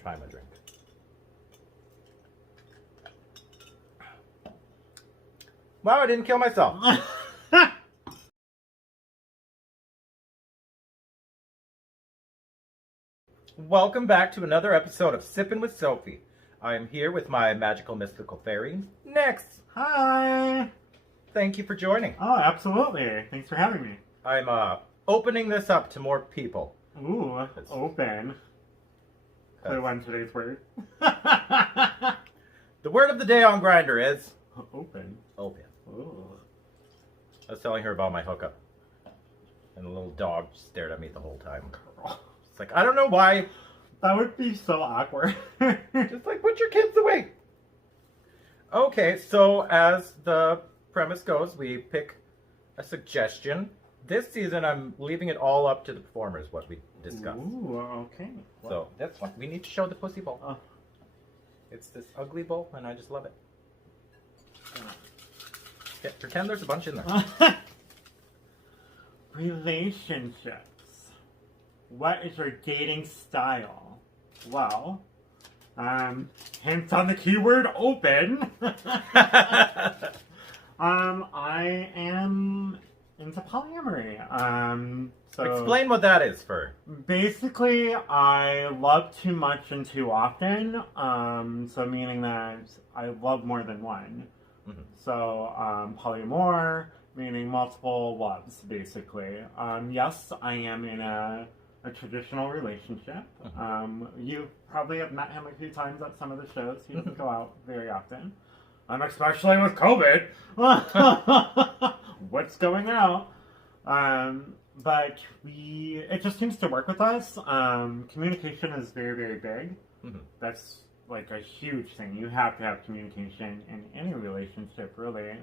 try my drink. Wow, I didn't kill myself. Welcome back to another episode of Sippin' with Sophie. I am here with my magical mystical fairy, Nyxx. Hi! Thank you for joining. Oh, absolutely. Thanks for having me. I'm opening this up to more people. Ooh, open. Clear one today's word. The word of the day on Grindr is Open. open. Ooh. I was telling her about my hookup, and the little dog stared at me the whole time. It's like, I don't know why. That would be so awkward. Just like, put your kids away. Okay, so as the premise goes, we pick a suggestion. This season, I'm leaving it all up to the performers, what we discuss. Ooh, okay. So that's one. We need to show the pussy bowl. It's this ugly bowl, and I just love it. Yeah, pretend there's a bunch in there. Relationships. What is your dating style? Well, hints on the keyword open. I am into polyamory. So Explain what that is for. basically, I love too much and too often. So meaning that I love more than one. Mm-hmm. So polyamory, meaning multiple loves, basically. Yes, I am in a traditional relationship. You probably have met him a few times at some of the shows. He doesn't go out very often. Especially with COVID. What's going out? But it just seems to work with us. Communication is very, very big. Mm-hmm. That's like a huge thing. You have to have communication in any relationship, really.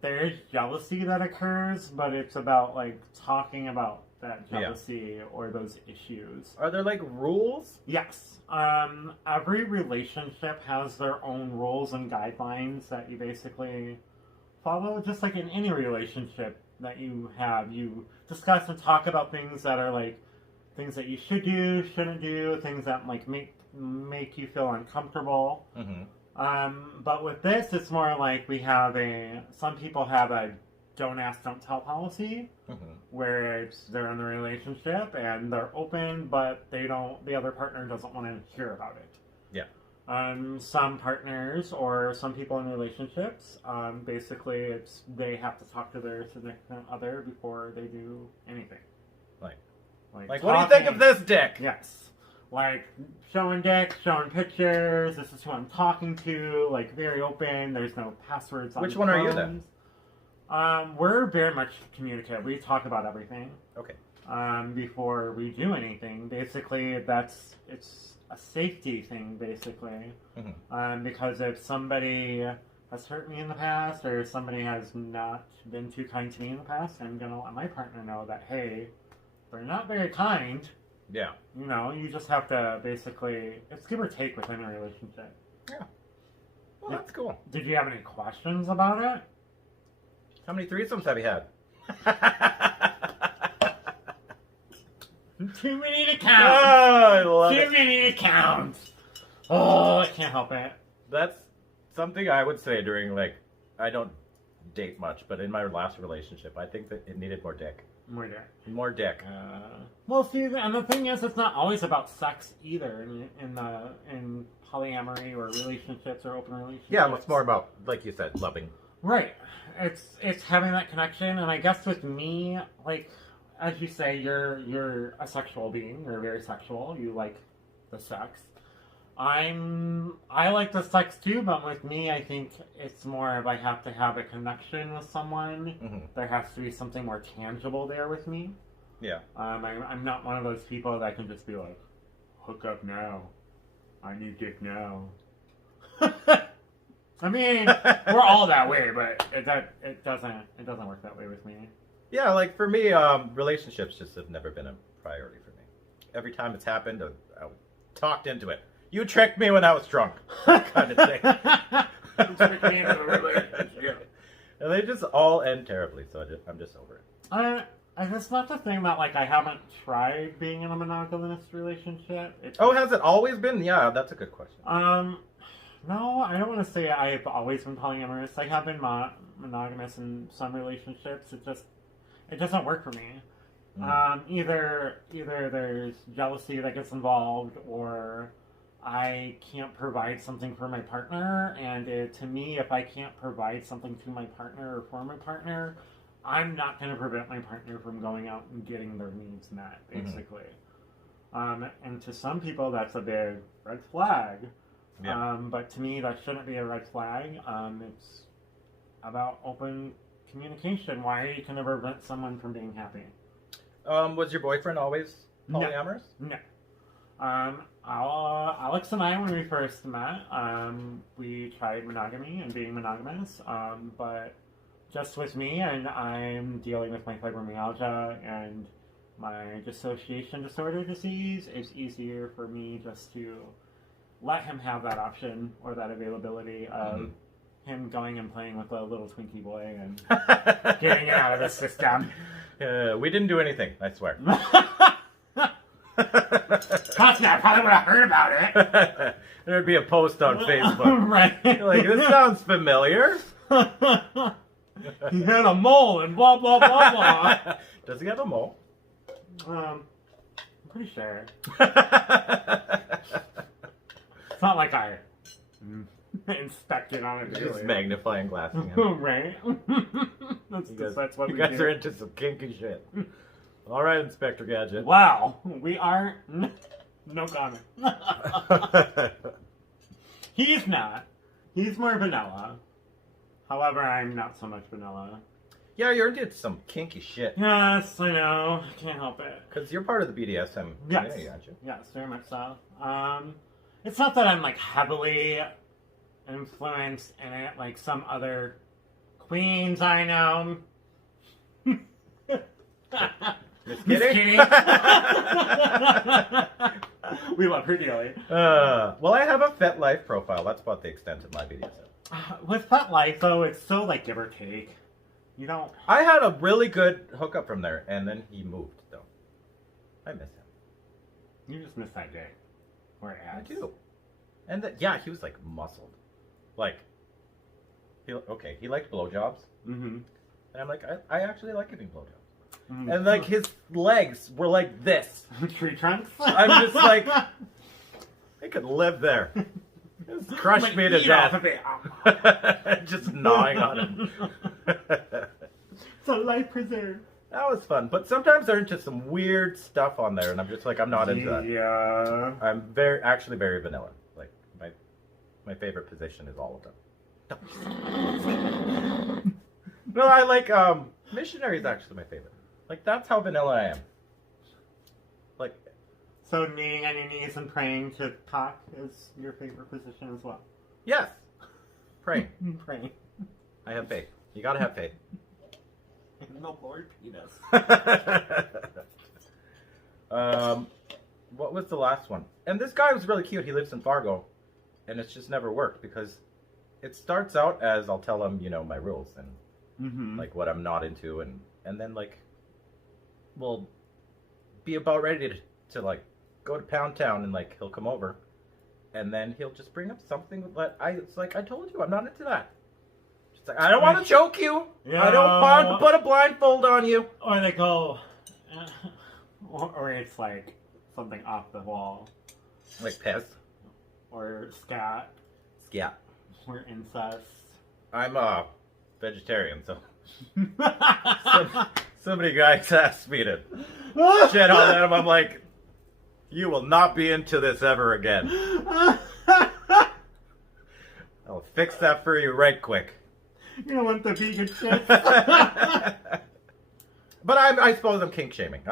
There's jealousy that occurs, but it's about like talking about that jealousy or those issues. Are there like rules? Yes. Every relationship has their own rules and guidelines that you basically follow, just like in any relationship that you have. You discuss and talk about things that are like things that you should do, shouldn't do, things that like make you feel uncomfortable. Mm-hmm. But with this, it's more like some people have a don't ask, don't tell policy, where they're in the relationship and they're open, but the other partner doesn't want to hear about it. Yeah. Some partners or some people in relationships, basically they have to talk to their significant other before they do anything. Like what do you think of this dick? Yes. Like showing dicks, showing pictures, this is who I'm talking to, like very open, there's no passwords on Which one are you then? We're very much communicative. We talk about everything. Okay. Before we do anything. Basically, it's a safety thing, basically. Mm-hmm. Because if somebody has hurt me in the past, or somebody has not been too kind to me in the past, I'm going to let my partner know that, hey, they're not very kind. Yeah. You know, you just have to basically, it's give or take within a relationship. Yeah. Well, that's cool. Did you have any questions about it? How many threesomes have you had? Too many to Oh, count. I love Too it. many to count. Oh, I can't help it. That's something I would say during, like, I don't date much, but in my last relationship, I think that it needed more dick. More there. More dick. Well, see, and the thing is, it's not always about sex either in polyamory or relationships or open relationships. Yeah, it's more about, like you said, loving. Right. It's having that connection, and I guess with me, like, as you say, you're a sexual being. You're very sexual. You like the sex. I like the sex too, but with me, I think it's more of I have to have a connection with someone. Mm-hmm. There has to be something more tangible there with me. Yeah. I'm not one of those people that can just be like, hook up now. I need dick now. I mean, we're all that way, but it doesn't work that way with me. Yeah, like for me, relationships just have never been a priority for me. Every time it's happened, I talked into it. You tricked me when I was drunk, kind of thing. You tricked me into a relationship. And they just all end terribly, so I'm just over it. And it's not the thing that, like, I haven't tried being in a monogamous relationship. Oh, has it always been? Yeah, that's a good question. No, I don't want to say I've always been polyamorous. I have been monogamous in some relationships. It doesn't work for me. Either there's jealousy that gets involved, or I can't provide something for my partner. And to me, if I can't provide something to my partner or for my partner, I'm not going to prevent my partner from going out and getting their needs met, basically. And to some people, that's a big red flag. Yeah. But to me, that shouldn't be a red flag. It's about open communication. Why are you going to prevent someone from being happy? Was your boyfriend always polyamorous? No. Alex and I, when we first met, we tried monogamy and being monogamous, but just with me, and I'm dealing with my fibromyalgia and my dissociation disorder disease, it's easier for me just to let him have that option or that availability of him going and playing with a little Twinkie boy and getting it out of the system. We didn't do anything, I swear. Trust me, I probably would have heard about it. There'd be a post on Facebook. Right. Like, this sounds familiar. He had a mole and blah, blah, blah, blah. Does he have a mole? I'm pretty sure. It's not like I inspected on it. Just magnifying glassing him. Right. That's what you we guys do. are into some kinky shit. All right, Inspector Gadget. Wow. We are... No comment. He's not. He's more vanilla. However, I'm not so much vanilla. Yeah, you're into some kinky shit. Yes, I know. I can't help it. Because you're part of the BDSM community, aren't you? Yes, very much so. It's not that I'm, like, heavily influenced in it like some other queens I know. Just kidding? We love her dearly. Well, I have a FetLife profile. That's about the extent of my BDSM. With FetLife, though, it's so, like, give or take. You don't... I had a really good hookup from there, and then he moved, though. I miss him. You just miss that day. Where I do. And, yeah, he was, like, muscled. Like, he liked blowjobs. Mm-hmm. And I'm like, I actually like giving blowjobs. Mm-hmm. And, like, his legs were like this. Tree trunks? I'm just like, I could live there. Just crush me to death. Just gnawing on him. It's a life preserve. That was fun. But sometimes they're into some weird stuff on there, and I'm just like, I'm not into that. Yeah. I'm actually very vanilla. Like, my favorite position is all of them. No, I like, missionary is actually my favorite. Like, that's how vanilla I am. Like... So kneeling on your knees and praying to cock is your favorite position as well? Yes. Praying. Praying. I have faith. You gotta have faith. In the Lord penis. What was the last one? And this guy was really cute. He lives in Fargo. And it's just never worked because it starts out as I'll tell him, my rules and like what I'm not into. And then like, we'll be about ready to like go to Pound Town and like he'll come over. And then he'll just bring up something that it's like, I told you, I'm not into that. It's like, I don't want to choke you. Yeah. I don't want to put a blindfold on you. Or they go, or it's like something off the wall. Like piss. Or scat. Scat. Or incest. I'm a vegetarian, so. Somebody guys asked me to shit on them. I'm like, you will not be into this ever again. I'll fix that for you right quick. You don't want the vegan shit. But I suppose I'm kink shaming.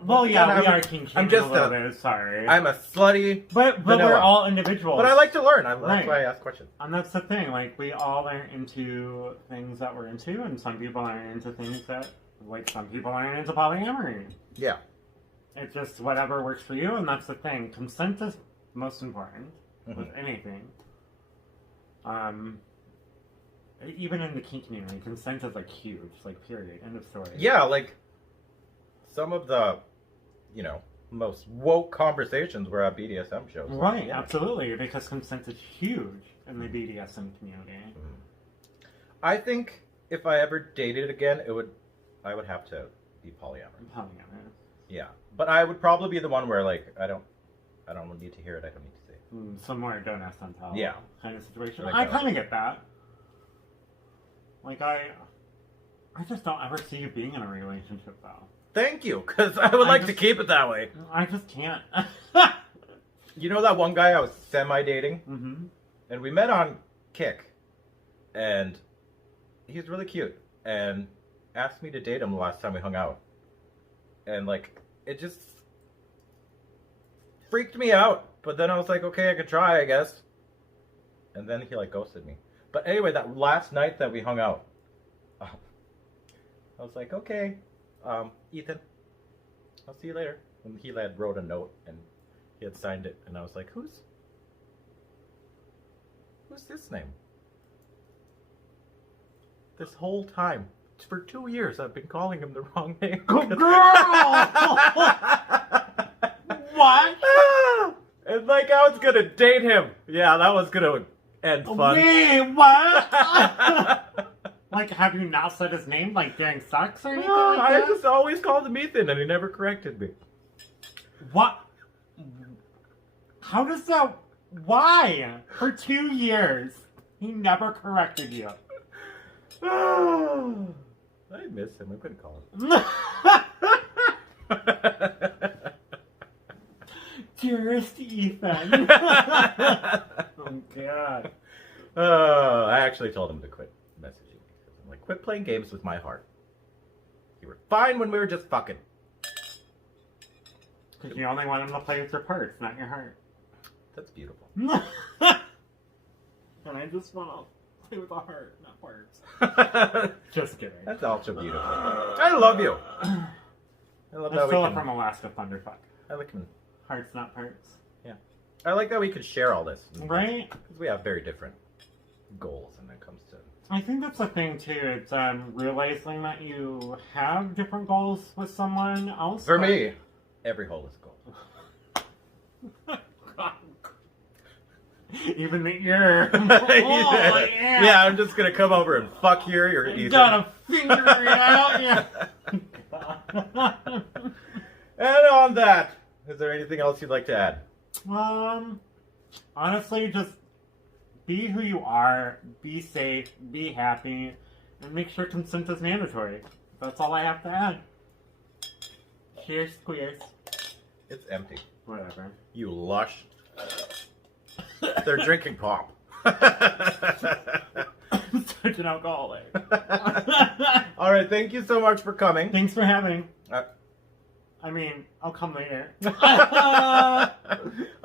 Well, yeah, we are kink shaming. I'm just a little bit. Sorry. I'm a slutty. But we're all individuals. But I like to learn. That's why I ask questions. And that's the thing. Like, we all are into things that we're into, and some people aren't into things that, like, some people aren't into polyamory. Yeah. It's just whatever works for you, and that's the thing. Consent is most important with anything. even in the kink community, consent is like huge, like period, end of story. Yeah, like some of the, most woke conversations were at BDSM shows. Right, Yeah. absolutely, because consent is huge in the BDSM community. I think if I ever dated again, I would have to be polyamorous. Polyamorous. Yeah, but I would probably be the one where like I don't need to hear it. I don't need to see it. Somewhere don't ask, don't tell. Yeah. Kind of situation. Like I that. kind of get that. Like I just don't ever see you being in a relationship though. Thank you, because I would like to keep it that way. I just can't. You know that one guy I was semi-dating? Mm-hmm. And we met on Kick. And he's really cute. And asked me to date him the last time we hung out. And, like, it just freaked me out. But then I was like, okay, I could try, I guess. And then he, like, ghosted me. But anyway, that last night that we hung out, I was like, okay, Ethan, I'll see you later. And he wrote a note, and he had signed it. And I was like, who's this name? This whole time, for 2 years, I've been calling him the wrong name. Good girl! What? And like I was gonna date him. Yeah, that was gonna end fun. Wait, what? Like, have you not said his name, like, during sex or anything like I that? just always called him Ethan, and he never corrected me. What? How does that... Why? For 2 years, he never corrected you. I miss him. I couldn't call him. Dearest Ethan. Oh, God. I actually told him to quit messaging me. I'm like, quit playing games with my heart. You were fine when we were just fucking. Because you only want him to play with your parts, not your heart. That's beautiful. And I just want to play with the heart, not parts. Just kidding. That's also beautiful. I love you. I love That's that we Philip can. from Alaska Thunderfuck. I like him. Hearts, not parts. Yeah. I like that we can share all this. Right? Because we have very different goals when it comes to. I think that's the thing too. It's realizing that you have different goals with someone else. For me, every hole is a goal. Even the ear. Yeah, I'm just gonna come over and fuck your Ethan. Got a finger out. Yeah. And on that, is there anything else you'd like to add? Honestly, just be who you are, be safe, be happy, and make sure consent is mandatory. That's all I have to add. Cheers, queers. It's empty. Whatever. You lush. They're drinking pop. I'm such an alcoholic. All right, thank you so much for coming. Thanks for having. Uh, I mean, I'll come later. All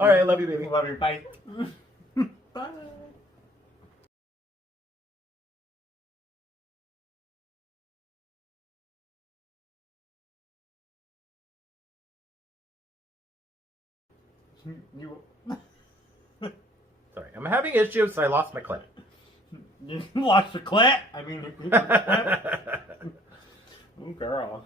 right, love you, baby. Love you. Bye. Bye. You Sorry, I'm having issues, so I lost my clip. lost your clit? I mean, oh girl.